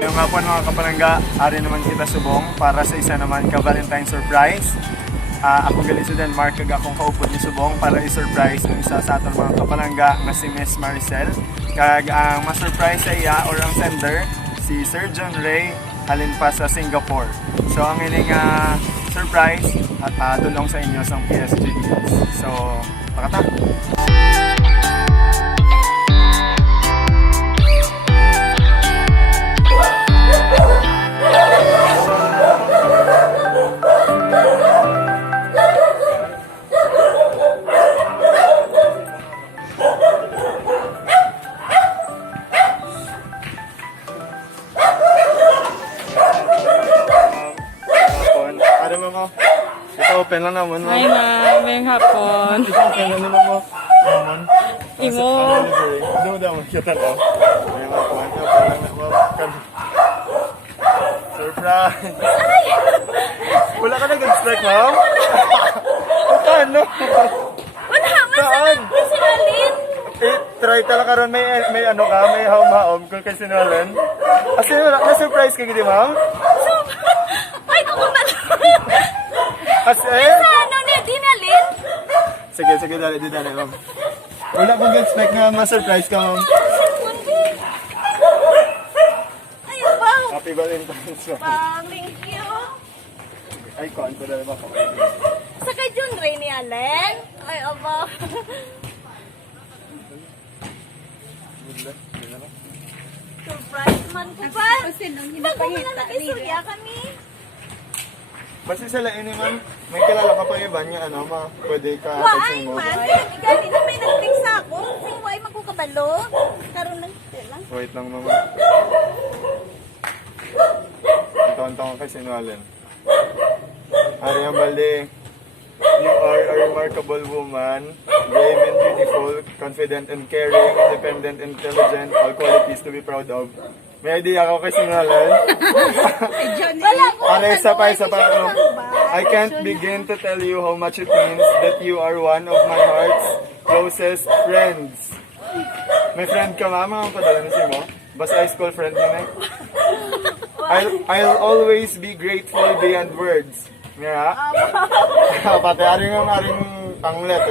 Yung nga po mga kapalangga, ari naman kita subong para sa isa naman ka Valentine surprise. Ako galing sa Denmark, kag akong kaupod ni subong para i-surprise ng isa sa atong mga kapalangga na si Miss Maricel. Kag ang ma-surprise sa iya or ang sender, si Sir John Ray, halin pa sa Singapore. So ang ining surprise at tulong sa inyo sa PSG. So, pakata! Ito open lang naman. Hi na, may hapon. Ito open lang naman mo. Naman. Imo. Doon daw makita lang. May hapon. Open lang naman. Surprise! Wala ka nag-expect, ma'am? Paano? Wala, Saan? sinalin. Try talaga ron may ano ka, may haum-haum kung kasi sinwalan. Kasi na-surprise ka gini, ma'am? Ay, ako na. Kasi? Ano na, dinalin? Sige, dali, ma'am. Wala kong expect na ma-surprise ka, ma'am. Ay, wow. Happy Valentine's Day. Thank you. Ay, ko dali ba ko? Sa kay John Ray ni Allen. Ay, aba. Surprise man ko ba? Bago mo na nag-isurya kami. Basta sila ini, ma'am. May kilala ka pa iba niya, ano, pwede ka Waay mo. man. Gani na may nag-text sa ako. Sing waay magkukabalo. Karoon lang sila. Wait lang, ma'am. Ito kay Sinwalen. Ariang Balde, you are a remarkable woman, brave and beautiful, confident and caring, independent, intelligent, all qualities to be proud of. May idea ako kay Sinwalen. Wala ko. Isa pa ako. I can't begin to tell you how much it means that you are one of my heart's closest friends. May friend ka, mama, ang padala na mo. Basta high school friend mo na. I'll always be grateful beyond words. Nga. Pati aring panglet.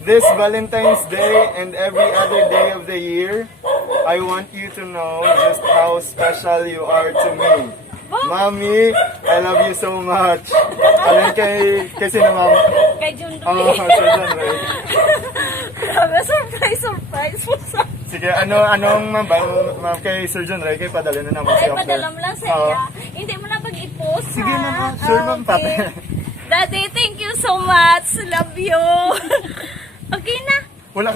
This Valentine's Day and every other day of the year, I want you to know just how special you are to me. Mommy, I love you so much. Alam kay sino, ma'am? Kay John Ray. Oo, Sir John Ray. Grabe, surprise mo sa... Sige, anong ma'am kay Sir John Ray, kay padala na naman Ay, siya. padala mo lang sa iya. Hindi mo na pag-i-post, ha? Sige naman, sure ma'am, pati. Daddy, thank you so much. Love you. Okay na. Wala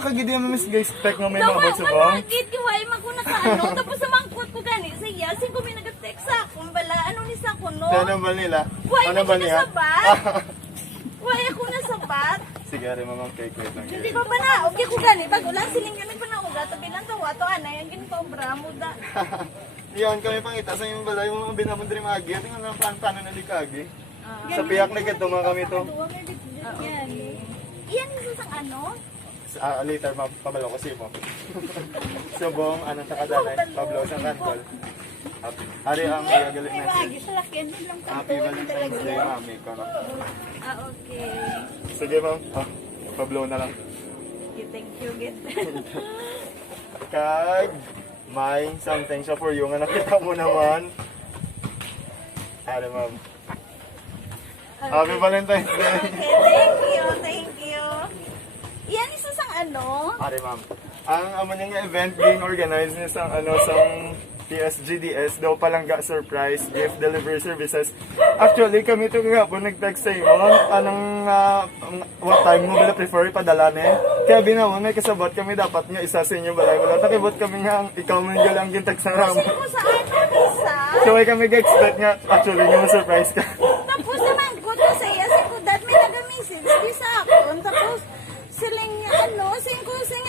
ka gidi mo miss guys spec nga may Dawa, mabot sa bang. managit yung ay magkuna ka ano. Tapos namangkot ko gani sa iya. Sing ko may nag-text sa akong bala. Ano ni sa ko, no? Ano ba nila? Why Ano na ba kita niya? sabat? Why ako nasabat? Sige, ari ma'am kay kwet lang. Hindi pa ba na? Okay ko gani. Bago lang siling ganun pa na uga. Tabi lang tawa. To anay. Ang gini pa obra mo da. Iyon kami pangita sa yung balay mo binamon diri magi. Tingnan na paano na likagi. Sa piyak na gito mga kami to. Iyan yung susang ano? Later ma'am, pabalo ko mo. Subong anong takadalan, pablo sa kanbol. Ari ang galit na Lagi sa lakyan din lang Happy Valentine's Day, mami. Okay. Sige ma'am, pablo na lang. Thank you, get. Kag, may something siya for you nga nakita mo naman. Ari ma'am. Happy Valentine's Day. Okay, thank you. Yan isa sang ano? Ari ma'am. Ang amo nga event being organized niya sa sang PSGDS daw palangga surprise gift delivery services. Actually kami to nga po nag-text sa iyo anong what time mo bila prefer padala ni. Kaya binawon may kasabot kami dapat nga isa sa inyo balay wala takibot kami nga ikaw man gyud ang gintag sa ram. Sino mo sa ano isa? So ay kami ga-expect nga actually nga surprise ka. Tapos naman good ko sa iya ko dad may nag-message di sa akon tapos siling ano sing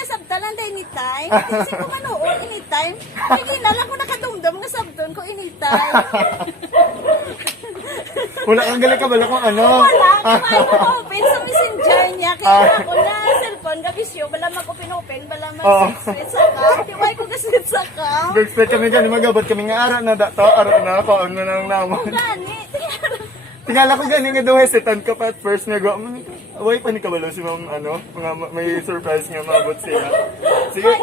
sabtalan day anytime. Sing ko manood anytime. Hindi na lang ko nakadumdum nga sabton ko anytime. Wala kang galing ka bala kung ano. Wala, open sa messenger niya. Kaya ako na cellphone, gabisyo, bala mag-open-open, bala mag-switch sa ka. Di ba ko nagasit sa ka. Expect kami gani magabot kami nga ara na dato, ara na ako ano nang namon. Gani. Tingala ko gani nga daw hesitant ka pa at first nga go. Away pa ni kabalo si ma'am ano, mga may surprise nga maabot siya. Sige.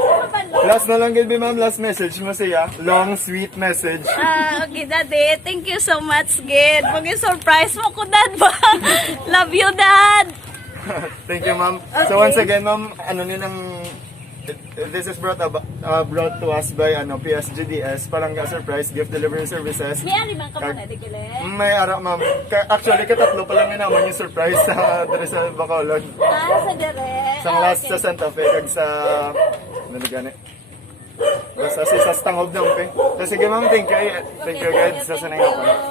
Last na lang gid ma'am, last message mo siya. Long sweet message. Okay, Daddy. Thank you so much, Gid. Mag-surprise mo ko, Dad ba? Love you, Dad. Thank you ma'am. So once again ma'am, ano nilang this is brought to us by PSGDS Palangga Surprise Gift Delivery Services. May ari man ka man, Ate Kile? May ara ma'am. Actually katatlo pa lang ni naman yung surprise sa dere sa Bacolod. Sa dire. Sa last sa Santa Fe kag sa ano gani. Basta sa Stangob ng pe. So sige ma'am, thank you. Thank you guys sa sanay ako.